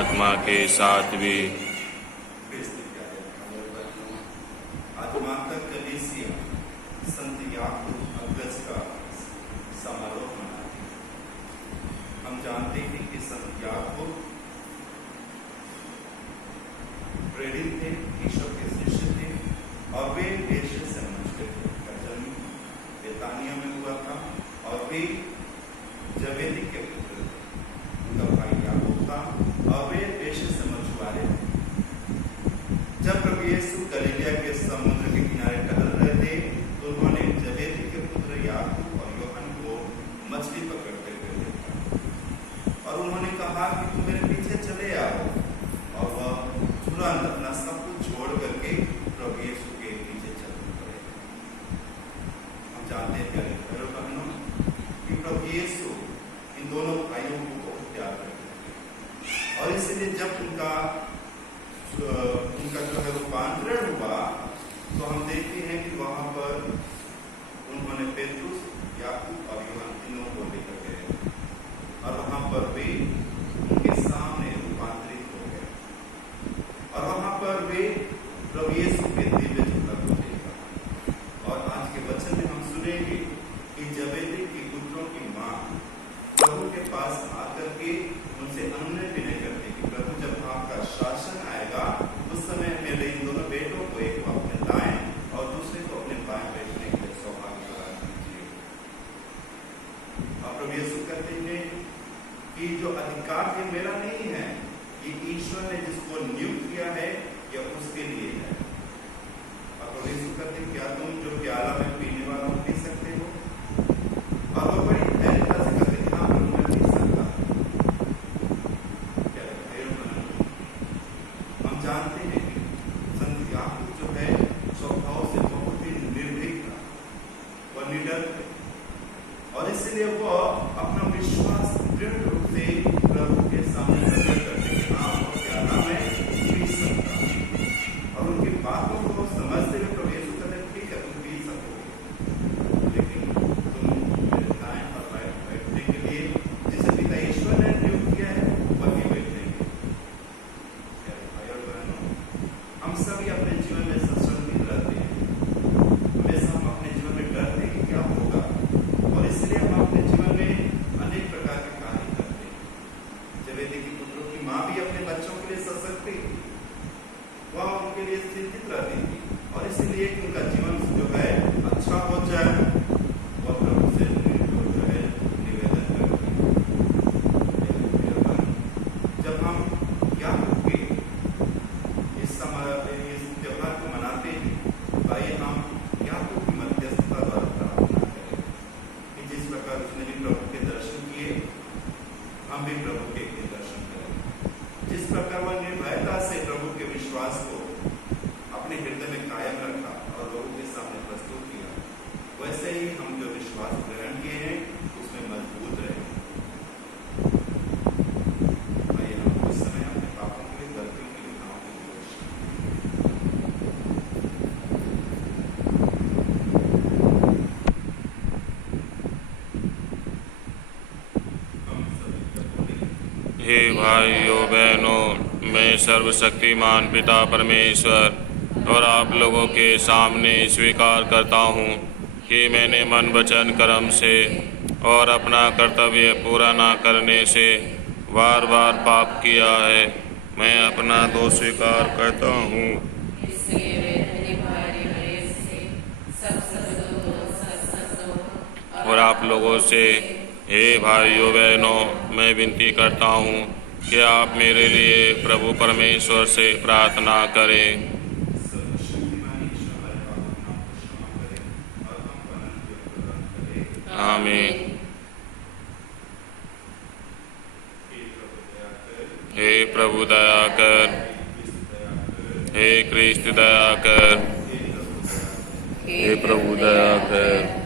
आत्मा के साथ भी। आत्मांतर कलीसिया संत याकूब अग्रज का समारोह मनाती है। हम जानते हैं कि संत याकूब प्रेरित थे, ईश्वर के शिष्य थे और वे वेश्या से समझते थे। उनका जन्म बेतानिया में हुआ था और वे जबेदी के पुत्र थे। उनका भाई याकूब था और वे वेश्या से मछुआरे थे। जब प्रभु यीशु गलीलिया के समुद्र के किनारे टहल रहे थे तो उन्होंने जबेदी के पुत्र याकूब और यूहन्ना को मछली पकड़ते हुए देखा और उन्होंने कहा कि तुम मेरे पीछे चले आओ। और वह तुरंत अपना सब कुछ छोड़ करके प्रभु यीशु के पीछे चल पड़े। हम जानते हैं प्यारे भाइयों बहनों कि प्रभु यीशु इन दोनों भाइयों को बहुत प्यार करते थे और इसलिए जब उनका जो है रूपांतरण हुआ तो हम देखते हैं कि वहां पर उन्होंने पेतरुस, याकूब और यूहन्ना तीनों को लेकर गए और वहां पर वे उनके सामने रूपांतरित हो गए और वहां पर वे प्रभु यीशु के दिव्य झलक को देखा। और आज के वचन में हम सुनेंगे कि जबेदी की पुत्रों की मां प्रभु के पास आकर के उनसे अनुनय विनय करती कि प्रभु जब आपका शासन आएगा उस समय मेरे इन दोनों बेटों को एक को अपने दाएं और दूसरे को अपने बाएं बैठने के लिए सौभाग्य प्रदान कीजिए। और प्रभु यीशु कहते हैं कि जो अधिकार ये मेरा नहीं है, ये ईश्वर ने जिसको नियुक्त किया है या उसके लिए है। और प्रभु यीशु कहते हैं क्या तुम जो प्याला में पीने वाला हो पी सकते हो? और वो बड़ी धैर्यता से कहते हैं हाँ प्रभु मैं पी सकता। हम जानते हैं कि संत याकूब जो है स्वभाव से बहुत ही निर्भीक था, वह निडर थे और इसलिए वो अपना विश्वास दृढ़ रूप से प्रभु के सामने प्रकट करते कि हाँ वो प्याला मैं पी सकता हूँ। और उनकी बातों को समझते हुए प्रभु यीशु कहते ठीक है तुम पी सकोगे, लेकिन तुम मेरे दाएं और बाएं बैठने के लिए जिसे पिता ईश्वर ने नियुक्त किया है वही बैठेंगे। भाई और बहनों, हम सभी अपने जीवन में संशोधित रहते हैं। हमेशा हम अपने जीवन में डरते हैं कि क्या होगा और इसलिए हम अपने जीवन में अनेक प्रकार के कार्य करते हैं। जबेदी की पुत्रों की मां भी अपने बच्चों के लिए सशक्त थी, वह उनके लिए चिंतित रहती थी और इसलिए कि उनका जीवन जो है अच्छा हो जाए वह प्रभु से जो है निवेदन करती है। जब हम याकूब के इस त्योहार को मनाते हैं तो आइए हम याकूब की मध्यस्थता द्वारा प्रार्थना करें कि जिस प्रकार उसने भी प्रभु के दर्शन किए हम भी प्रभु के दर्शन करें। जिस प्रकार वह निर्भयता से प्रभु के विश्वास को अपने हृदय में कायम रखा और लोगों के सामने प्रस्तुत किया, वैसे ही हम जो विश्वास ग्रहण किए हैं उसमें मजबूत रहे। आइए हम उस समय अपने पापों के लिए, गलतियों के लिए, गुनाहों के लिए हे भाइयों बहनों, मैं सर्वशक्तिमान पिता परमेश्वर और आप लोगों के सामने स्वीकार करता हूँ कि मैंने मन वचन कर्म से और अपना कर्तव्य पूरा न करने से बार बार पाप किया है। मैं अपना दोष स्वीकार करता हूँ। और आप लोगों से हे भाइयों बहनों, मैं विनती करता हूँ कि आप मेरे लिए प्रभु परमेश्वर से प्रार्थना करें। आमीन। हे प्रभु दया कर, हे कृष्ण दया कर, हे प्रभु दया कर।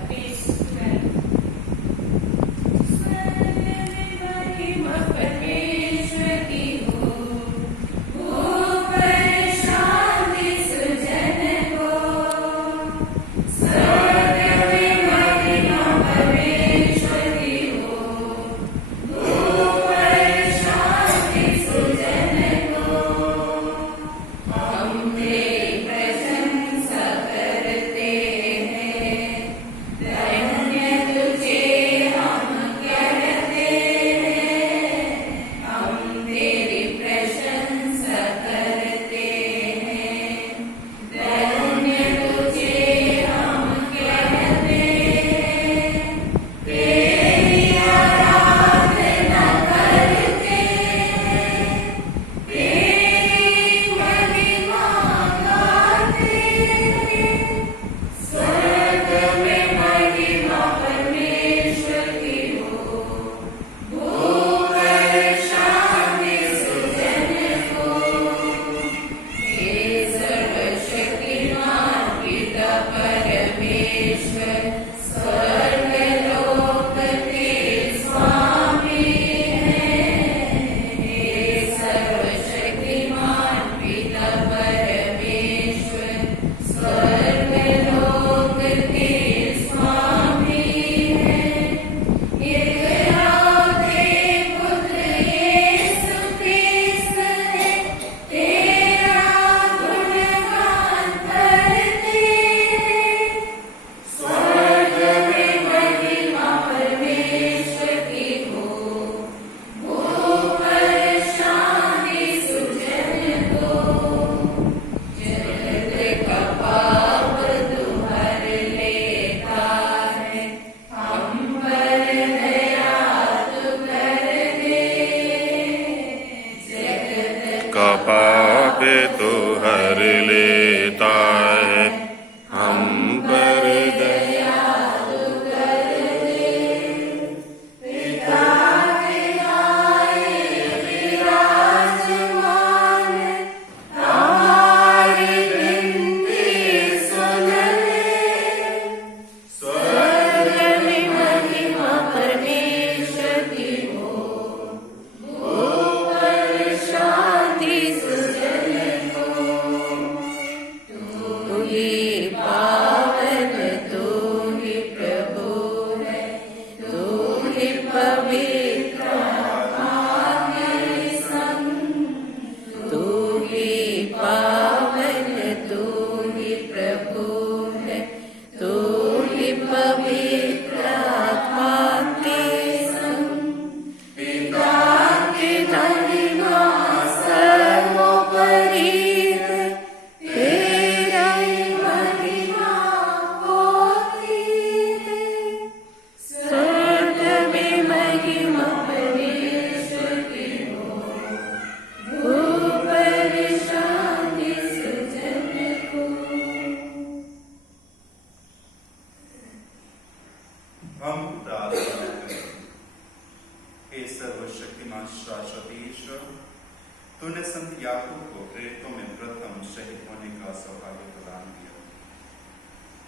सौभाग्य प्रदान किया।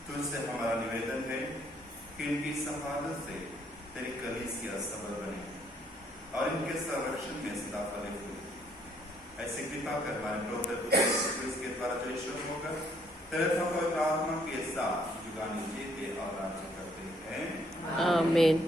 तुझसे हमारा निवेदन है कि इनकी शहादत से तेरी कलीसिया सबल बने और इनके संरक्षण में सदा फले फूले। ऐसे कृपा कर हमारे प्रभु के द्वारा जो ईश्वर होकर तेरे पवित्र आत्मा के साथ जुगानी जीते और राज्य करते हैं। आमीन।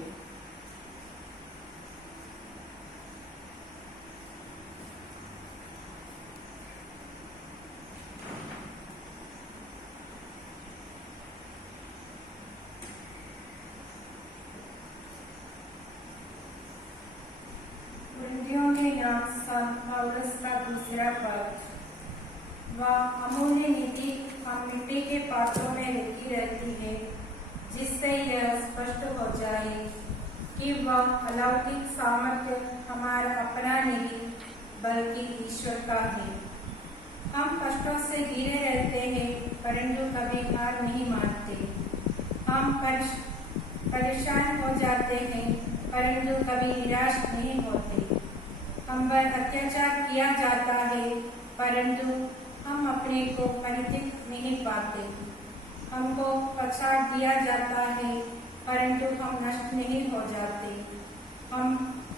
पौलुस का दूसरा पत्र। वह अमूल्य नीति हम मिट्टी के पात्रों में लिखी रहती है, जिससे यह स्पष्ट हो जाए कि वह अलौकिक सामर्थ्य हमारा अपना नहीं बल्कि ईश्वर का है। हम कष्टों से घिरे रहते हैं, परंतु कभी हार नहीं मानते। हम परेशान हो जाते हैं, परंतु कभी निराश नहीं होते। हम पर अत्याचार किया जाता है, परंतु हम अपने को परिचित नहीं पाते। हमको पछाड़ दिया जाता है, परंतु हम नष्ट नहीं हो जाते। हम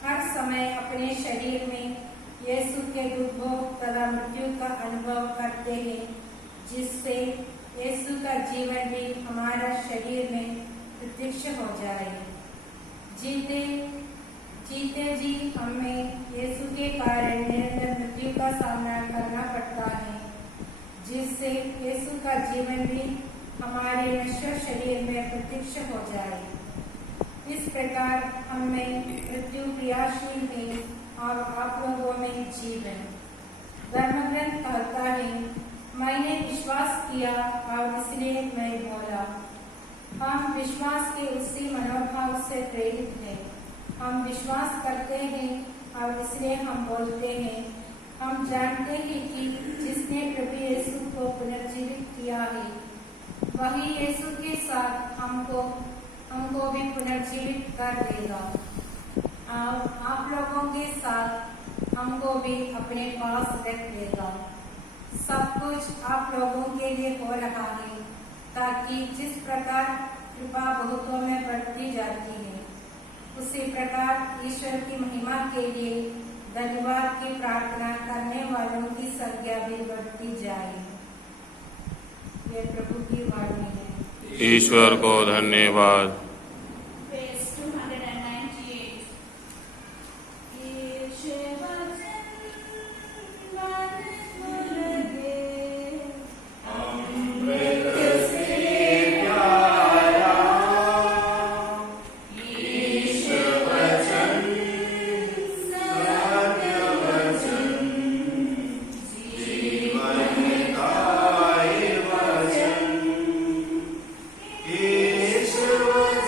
हर समय अपने शरीर में यीशु के दुर्भोग तथा मृत्यु का अनुभव करते हैं, जिससे यीशु का जीवन भी हमारा शरीर में प्रत्यक्ष हो जाए। जीते जी हमें यीशु के कारण निरंतर मृत्यु का सामना करना पड़ता है, जिससे यीशु का जीवन भी हमारे नश्वर शरीर में प्रत्यक्ष हो जाए। इस प्रकार हमें मृत्यु क्रियाशील है और आप लोगों में जीवन। धर्मग्रंथ कहता है, मैंने विश्वास किया और इसलिए मैं बोला। हम विश्वास के उसी मनोभाव से प्रेरित हैं। हम विश्वास करते हैं और इसलिए हम बोलते हैं। हम जानते हैं कि जिसने प्रभु यीशु को पुनर्जीवित किया है, वही यीशु के साथ हमको भी पुनर्जीवित कर देगा और आप लोगों के साथ हमको भी अपने पास रख लेगा। सब कुछ आप लोगों के लिए हो रहा है, ताकि जिस प्रकार कृपा बहुतों में बढ़ती जाती है, उसी प्रकार ईश्वर की महिमा के लिए धन्यवाद की प्रार्थना करने वालों की संख्या भी बढ़ती जाए। ये प्रभु की वाणी है। ईश्वर को धन्यवाद। Page 298। ईश्वर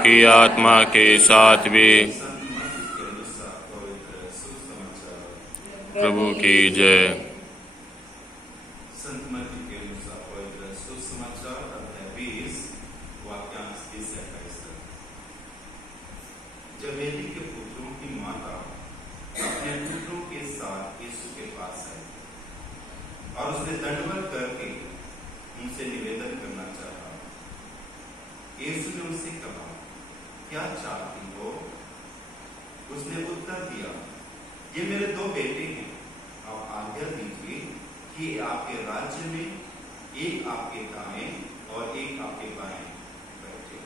आपकी आत्मा के साथ भी। प्रभु की जय। संत मत्ती के अनुसार पवित्र सुसमाचार अध्याय 20 वाक्यांश 30 से 28 तक। जब एली के पुत्रों की माता अपने पुत्रों के साथ यीशु के पास आई और उसने दंडवत करके उनसे निवेदन करना चाहा। यीशु ने उनसे कहा, क्या चाहती हो? उसने उत्तर दिया, ये मेरे 2 बेटे हैं, आप आज्ञा दीजिए कि आपके राज्य में एक आपके दाएं और एक आपके बाएं बैठे।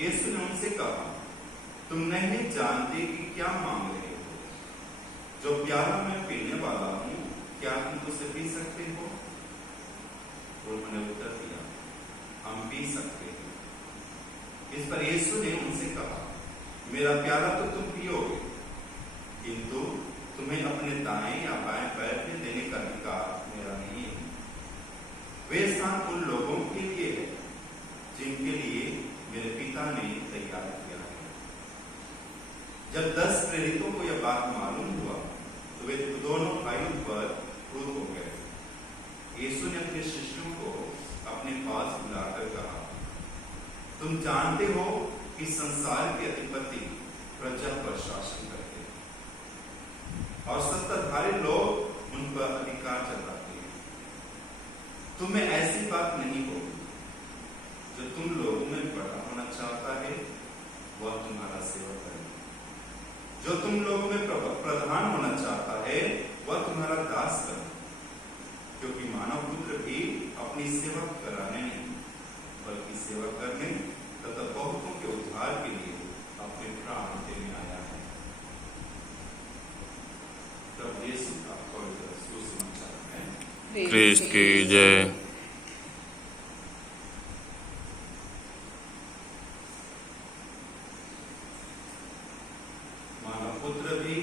यीशु ने उनसे कहा, तुम नहीं जानते कि क्या मांग रहे हो। जो प्याला मैं पीने वाला हूं, क्या तुम उसे पी सकते हो? उन्होंने उत्तर दिया, हम पी सकते हैं। इस पर यीशु ने उनसे कहा, मेरा प्याला तो तुम पियोगे, किंतु तुम्हें अपने दाएं या बाएं पैर में देने का अधिकार मेरा नहीं है। वे स्थान उन लोगों के लिए है जिनके लिए मेरे पिता ने तैयार किया है। जब 10 प्रेरितों को यह बात मालूम हुआ तो वे दोनों भाइयों पर क्रोध हो गए। यीशु ने अपने शिष्यों को अपने पास बुलाकर कहा, तुम जानते हो कि संसार के अधिपति प्रजा पर शासन करते हैं और सत्ताधारी लोग उन पर अधिकार जताते हैं। तुम्हें ऐसी बात नहीं होगी। जो तुम लोगों में बड़ा होना चाहता है वह तुम्हारा सेवक करे। जो तुम लोगों में प्रधान होना चाहता है वह तुम्हारा दास करे। क्योंकि मानव पुत्र भी अपनी सेवा कराने नहीं बल्कि सेवा करने तथा बहुतों के उद्धार के लिए अपने प्राण देने आया है। तब यीशु का पवित्र सुसमाचार है। क्रिस्त की जय। मानव पुत्र भी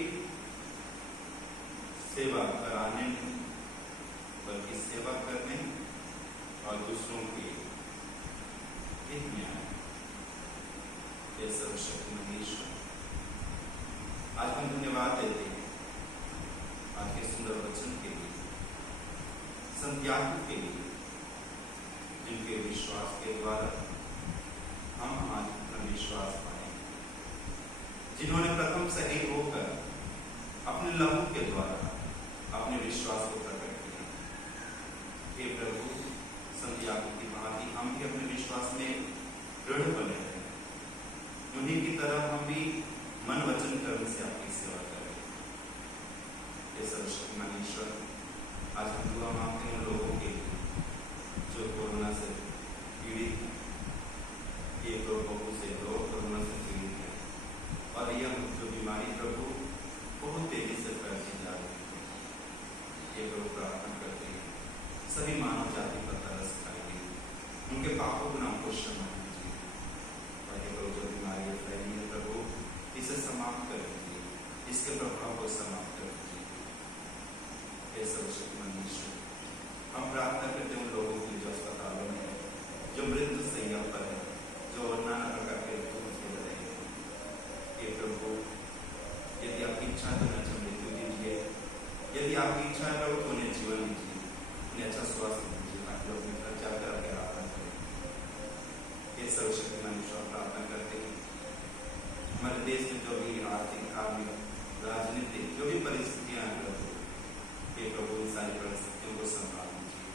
सेवा कराने नहीं बल्कि सेवा करने और दूसरों के हित में आए। ये सर्वशक्तिमान ईश्वर, आज हम धन्यवाद देते हैं आज के सुंदर वचन के लिए, संत याकूब के लिए, जिनके विश्वास के द्वारा हम आज अपना विश्वास पाए, जिन्होंने प्रथम शहीद होकर अपने लहू के द्वारा अपने विश्वास को प्रकट किया। हे प्रभु, संत याकूब की भांति हम भी अपने विश्वास में दृढ़ बने रहे। उन्हीं की तरह हम भी मन वचन कर्म से आपकी सेवा करें। हे सर्वशक्तिमान ईश्वर, आज हम दुआ मांगते हैं लोगों के लिए जो कोरोना से पीड़ित हैं। ये तो बहुत से लोग कोरोना से पीड़ित हैं और यह जो बीमारी प्रभु बहुत तेजी से फैलती जा रही है। ये लोग प्रार्थना करते हैं, सभी मानव जाति पर तरस खाइए, उनके पापों को नाम को क्षमा कीजिए। और ये लोग जो बीमारी फैली है प्रभु, इसे समाप्त कर दीजिए, इसके प्रभाव को समाप्त कर दीजिए। हे सर्वशक्तिमान ईश्वर, हम प्रार्थना करते हैं उन लोगों के लिए जो अस्पतालों में है, जो मृत्यु शैय्या पर है, जो नाना प्रकार के रोग झेल रहे हैं। हे प्रभु, यदि आपकी इच्छा तो न मृत्यु दीजिए, यदि आपकी इच्छा है प्रभु तो उन्हें जीवन दीजिए, उन्हें अच्छा स्वास्थ्य दीजिए ताकि लोग अपने घर जाकर आपके आराधना करें। ये सर्वशक्तिमान ईश्वर, प्रार्थना करते हैं हमारे देश में जो भी आर्थिक, धार्मिक, राजनीतिक जो भी परिस्थितियां हैं प्रभु, ये प्रभु इन सारी परिस्थितियों को संभाल लीजिए।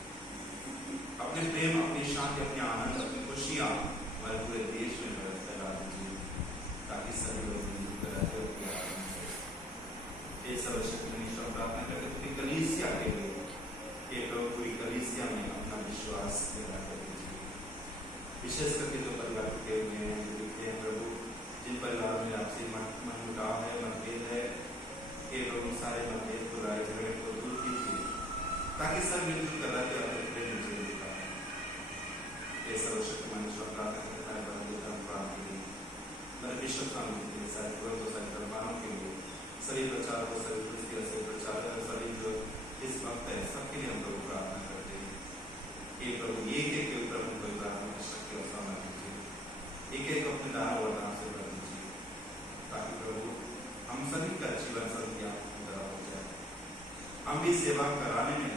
अपने प्रेम, अपनी शांति, अपने आनंद, अपनी खुशियां हमारे पूरे देश में फैला दीजिए ताकि सभी लोग मिलकर रहते हो प्यार करें। ये सर्वशक्तिमान ईश्वर, प्रार्थना करके पूरी कलीसिया के लिए, ये प्रभु पूरी कलीसिया में अपना विश्वास पैदा कर दीजिए। विशेष करके जो परिवार टूटे हुए हैं, दिखते हैं प्रभु, जिन परिवारों में आपसे मनमुटाव है, मतभेद है, ये प्रभु सारे मतभेद को, लड़ाई झगड़े को दूर कीजिए ताकि सब मिलजुल कर रहते और प्रेम में जीवित पाए। ये सर्वशक्तिमान ईश्वर, प्रार्थना करते हैं मेरे विश्व स्वामी के लिए, सारे गुरु को, सारे धर्मानों के लिए, सभी प्रचारकों, सभी क्रिस्तियों, सभी प्रचारक, सभी जो इस वक्त है, सबके लिए हम लोग प्रार्थना करते हैं। ये प्रभु, ये के ऊपर हम कोई प्रार्थना की शक्ति और सामर्थ्य दीजिए। हम भी सेवा कराने में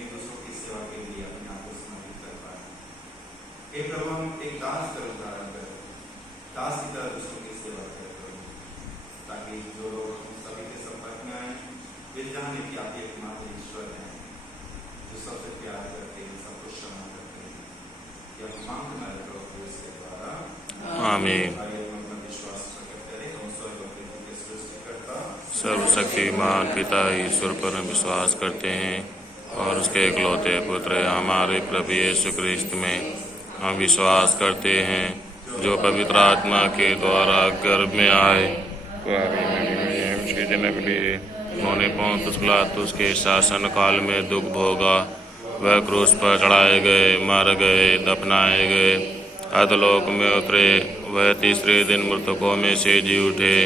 एक दूसरों की सेवा के लिए अपने आप को समर्पित कर पाए। हे प्रभु, हम एक दास का उदाहरण करें, दास की तरह दूसरों की सेवा करें, ताकि जो लोग हम सभी के संपर्क में आए वे जाने कि आप एकमात्र ईश्वर हैं, जो सबसे प्यार करते हैं, सबको क्षमा करते हैं। यह मांग हमारे प्रभु इसके द्वारा आमीन। सर्वशक्तिमान पिता ईश्वर पर हम विश्वास करते हैं और उसके इकलौते पुत्र हमारे प्रभु यीशु ख्रिस्त में हम विश्वास करते हैं, जो पवित्र आत्मा के द्वारा गर्भ में आए, उन्होंने पोंतुस पिलातुस के शासन काल में दुख भोगा, वह क्रूस पर चढ़ाए गए, मर गए, दफनाए गए, अधोलोक में उतरे, वह तीसरे दिन मृतकों में से जी उठे,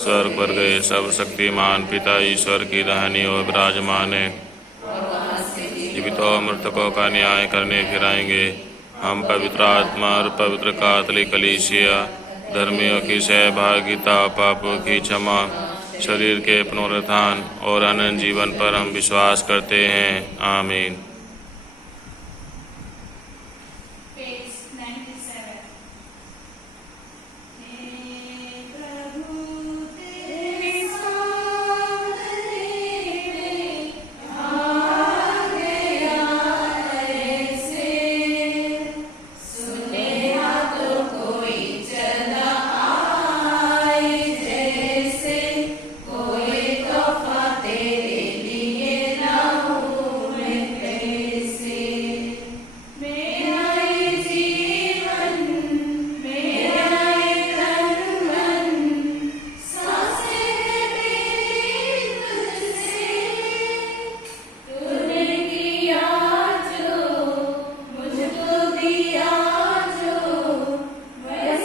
स्वर्ग पर गए, सर्वशक्तिमान पिता ईश्वर की दाहिनी ओर विराजमान है, जीवितों और मृतकों का न्याय करने फिर आएंगे। हम पवित्र आत्मा और पवित्र कैथोलिक कलीसिया, धर्मियों की सहभागिता, पापों की क्षमा, शरीर के पुनरुत्थान और अनंत जीवन पर हम विश्वास करते हैं। आमीन।